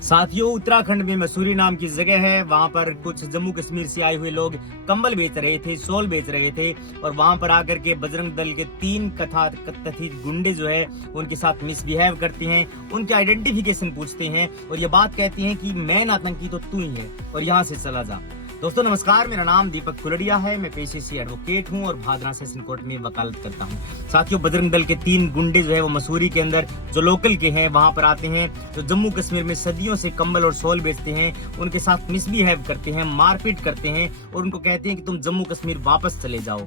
साथियों, उत्तराखंड में मसूरी नाम की जगह है। वहां पर कुछ जम्मू कश्मीर से आए हुए लोग कंबल बेच रहे थे, शॉल बेच रहे थे और वहां पर आकर के बजरंग दल के 3 कथित गुंडे जो है उनके साथ मिसबिहेव करते हैं, उनके आइडेंटिफिकेशन पूछते हैं और ये बात कहती हैं कि मैन आतंकी तो तू ही है और यहाँ से चला जा। दोस्तों नमस्कार, मेरा नाम दीपक कुलड़िया है। मैं पेशे से एडवोकेट हूँ और भादरा सेशन कोर्ट में वकालत करता हूँ। साथियों, बजरंग दल के 3 गुंडे जो है वो मसूरी के अंदर जो लोकल के हैं वहां पर आते हैं, तो जम्मू कश्मीर में सदियों से कंबल और शॉल बेचते हैं, उनके साथ मिसबिहेव करते हैं, मारपीट करते हैं और उनको कहते हैं कि तुम जम्मू कश्मीर वापस चले जाओ।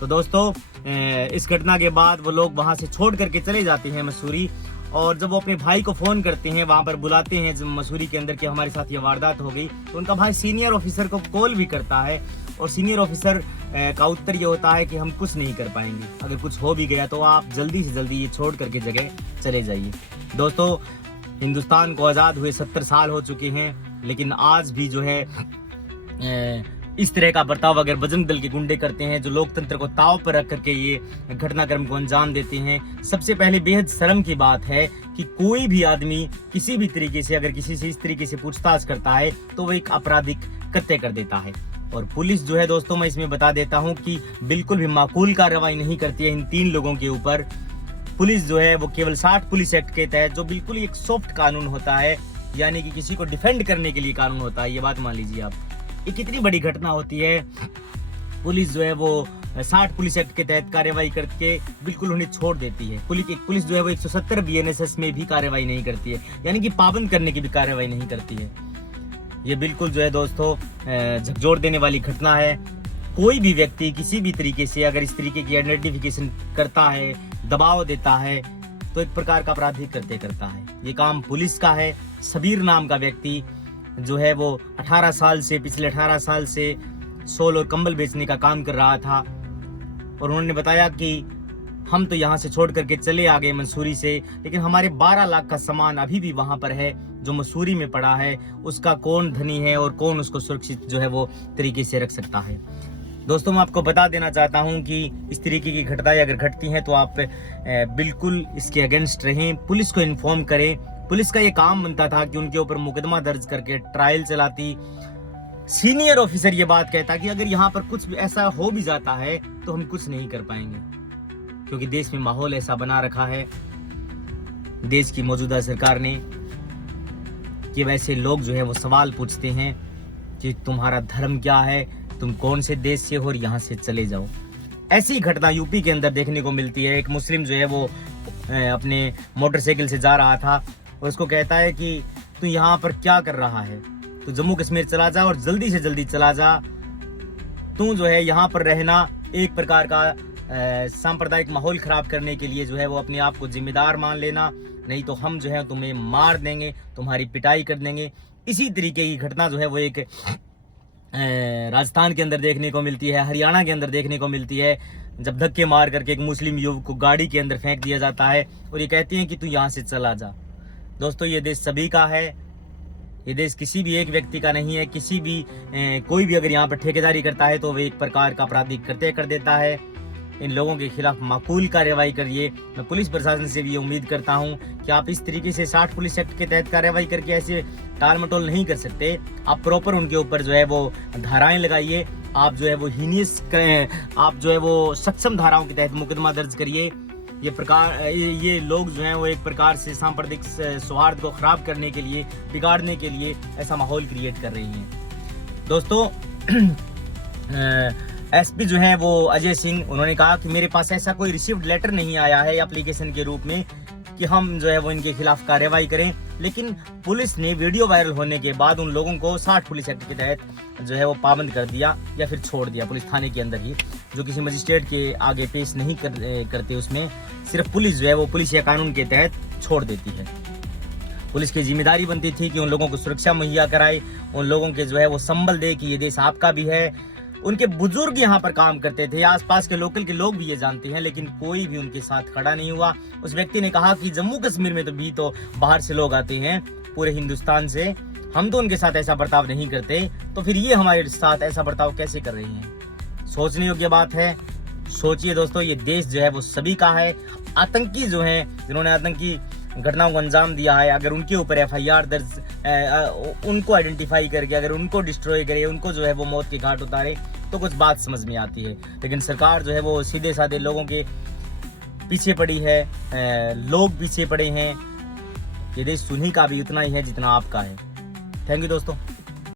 तो दोस्तों इस घटना के बाद वो लोग वहां से छोड़ करके चले जाते हैं मसूरी, और जब वो अपने भाई को फोन करते हैं, वहां पर बुलाते हैं मसूरी के अंदर कि हमारे साथ ये वारदात हो गई, तो उनका भाई सीनियर ऑफिसर को कॉल भी करता है और सीनियर ऑफिसर का उत्तर ये होता है कि हम कुछ नहीं कर पाएंगे, अगर कुछ हो भी गया तो आप जल्दी से जल्दी ये छोड़ करके जगह चले जाइए। दोस्तों, हिंदुस्तान को आज़ाद हुए 70 साल हो चुके हैं, लेकिन आज भी जो है इस तरह का बर्ताव अगर बजरंग दल के गुंडे करते हैं, जो लोकतंत्र को ताव पर रख करके ये घटनाक्रम को अंजाम देते हैं, सबसे पहले बेहद शर्म की बात है कि कोई भी आदमी किसी भी तरीके से अगर किसी से इस तरीके से पूछताछ करता है तो वो एक आपराधिक कृत्य कर देता है। और पुलिस जो है दोस्तों, मैं इसमें बता देता हूँ कि बिल्कुल भी माकूल कार्रवाई नहीं करती है इन 3 लोगों के ऊपर। पुलिस जो है वो केवल 60 पुलिस एक्ट के तहत, जो बिल्कुल एक सॉफ्ट कानून होता है, यानी कि किसी को डिफेंड करने के लिए कानून होता है, ये बात मान लीजिए आप। ये कितनी बड़ी घटना होती है, पुलिस जो है वो 60 पुलिस एक्ट के तहत कार्रवाई करके बिल्कुल उन्हें छोड़ देती है। पुलिस जो है वो 170 BNSS में भी कार्रवाई नहीं करती है, यानी कि पाबंद करने की भी कार्रवाई नहीं करती है। ये बिल्कुल जो है दोस्तों झकझोर देने वाली घटना है। कोई भी व्यक्ति किसी भी तरीके से अगर इस तरीके की आइडेंटिफिकेशन करता है, दबाव देता है, तो एक प्रकार का आपराधिक कृत्य करता है। ये काम पुलिस का है। सबीर नाम का व्यक्ति जो है वो पिछले 18 साल से शॉल और कंबल बेचने का काम कर रहा था और उन्होंने बताया कि हम तो यहाँ से छोड़ करके चले आ गए मसूरी से, लेकिन हमारे 12 लाख का सामान अभी भी वहां पर है जो मसूरी में पड़ा है। उसका कौन धनी है और कौन उसको सुरक्षित जो है वो तरीके से रख सकता है। दोस्तों, मैं आपको बता देना चाहता हूं कि इस तरीके की घटनाएं अगर घटती हैं तो आप बिल्कुल इसके अगेंस्ट रहें, पुलिस को इन्फॉर्म करें। पुलिस का ये काम बनता था कि उनके ऊपर मुकदमा दर्ज करके ट्रायल चलाती। सीनियर ऑफिसर ये बात कहता कि अगर यहाँ पर कुछ ऐसा हो भी जाता है तो हम कुछ नहीं कर पाएंगे, क्योंकि देश में माहौल ऐसा बना रखा है देश की मौजूदा सरकार ने कि वैसे लोग जो है वो सवाल पूछते हैं कि तुम्हारा धर्म क्या है, तुम कौन से देश से हो और यहाँ से चले जाओ। ऐसी घटना यूपी के अंदर देखने को मिलती है। एक मुस्लिम जो है वो अपने मोटरसाइकिल से जा रहा था और उसको कहता है कि तू यहाँ पर क्या कर रहा है, तू जम्मू कश्मीर चला जा और जल्दी से जल्दी चला जा। तू जो है यहाँ पर रहना एक प्रकार का सांप्रदायिक माहौल खराब करने के लिए जो है वो अपने आप को जिम्मेदार मान लेना, नहीं तो हम जो है तुम्हें मार देंगे, तुम्हारी पिटाई कर देंगे। इसी तरीके की घटना जो है वो एक राजस्थान के अंदर देखने को मिलती है, हरियाणा के अंदर देखने को मिलती है, जब धक्के मार करके एक मुस्लिम युवक को गाड़ी के अंदर फेंक दिया जाता है और ये कहती हैं कि तू यहाँ से चला जा। दोस्तों, ये देश सभी का है, ये देश किसी भी एक व्यक्ति का नहीं है। किसी भी कोई भी अगर यहाँ पर ठेकेदारी करता है तो वह एक प्रकार का आपराधिक कृत्य कर देता है। इन लोगों के खिलाफ माकूल कार्रवाई करिए। मैं पुलिस प्रशासन से भी ये उम्मीद करता हूं कि आप इस तरीके से 60 पुलिस एक्ट के तहत कार्रवाई करके ऐसे टाल मटोल नहीं कर सकते। आप प्रॉपर उनके ऊपर जो है वो धाराएं लगाइए, आप जो है वो हीनियस करें, आप जो है वो सक्षम धाराओं के तहत मुकदमा दर्ज करिए। ये लोग जो हैं वो एक प्रकार से सांप्रदायिक सौहार्द को खराब करने के लिए, बिगाड़ने के लिए ऐसा माहौल क्रिएट कर रही हैं। दोस्तों एसपी जो है वो अजय सिंह, उन्होंने कहा कि मेरे पास ऐसा कोई रिसीव्ड लेटर नहीं आया है एप्लीकेशन के रूप में कि हम जो है वो इनके खिलाफ कार्रवाई करें, लेकिन पुलिस ने वीडियो वायरल होने के बाद उन लोगों को 60 पुलिस एक्ट के तहत जो है वो पाबंद कर दिया या फिर छोड़ दिया पुलिस थाने के अंदर ही, जो किसी मजिस्ट्रेट के आगे पेश नहीं करते। उसमें सिर्फ पुलिस जो है वो पुलिस या कानून के तहत छोड़ देती है। पुलिस की जिम्मेदारी बनती थी कि उन लोगों को सुरक्षा मुहैया कराए, उन लोगों के जो है वो संबल दे कि ये देश आपका भी है। उनके बुजुर्ग यहाँ पर काम करते थे, आसपास के लोकल के लोग भी ये जानते हैं, लेकिन कोई भी उनके साथ खड़ा नहीं हुआ। उस व्यक्ति ने कहा कि जम्मू कश्मीर में तो बाहर से लोग आते हैं, पूरे हिंदुस्तान से, हम तो उनके साथ ऐसा बर्ताव नहीं करते, तो फिर ये हमारे साथ ऐसा बर्ताव कैसे कर रही हैं। सोचने योग्य बात है। सोचिए दोस्तों, ये देश जो है वो सभी का है। आतंकी जो है, जिन्होंने आतंकी घटनाओं को अंजाम दिया है, अगर उनके ऊपर FIR दर्ज, उनको आइडेंटिफाई करके अगर उनको डिस्ट्रॉय करे, उनको जो है वो मौत के घाट उतारे, तो कुछ बात समझ में आती है। लेकिन सरकार जो है वो सीधे साधे लोगों के पीछे पड़ी है, लोग पीछे पड़े हैं। ये देश उन्हीं का भी उतना ही है जितना आपका है। थैंक यू दोस्तों।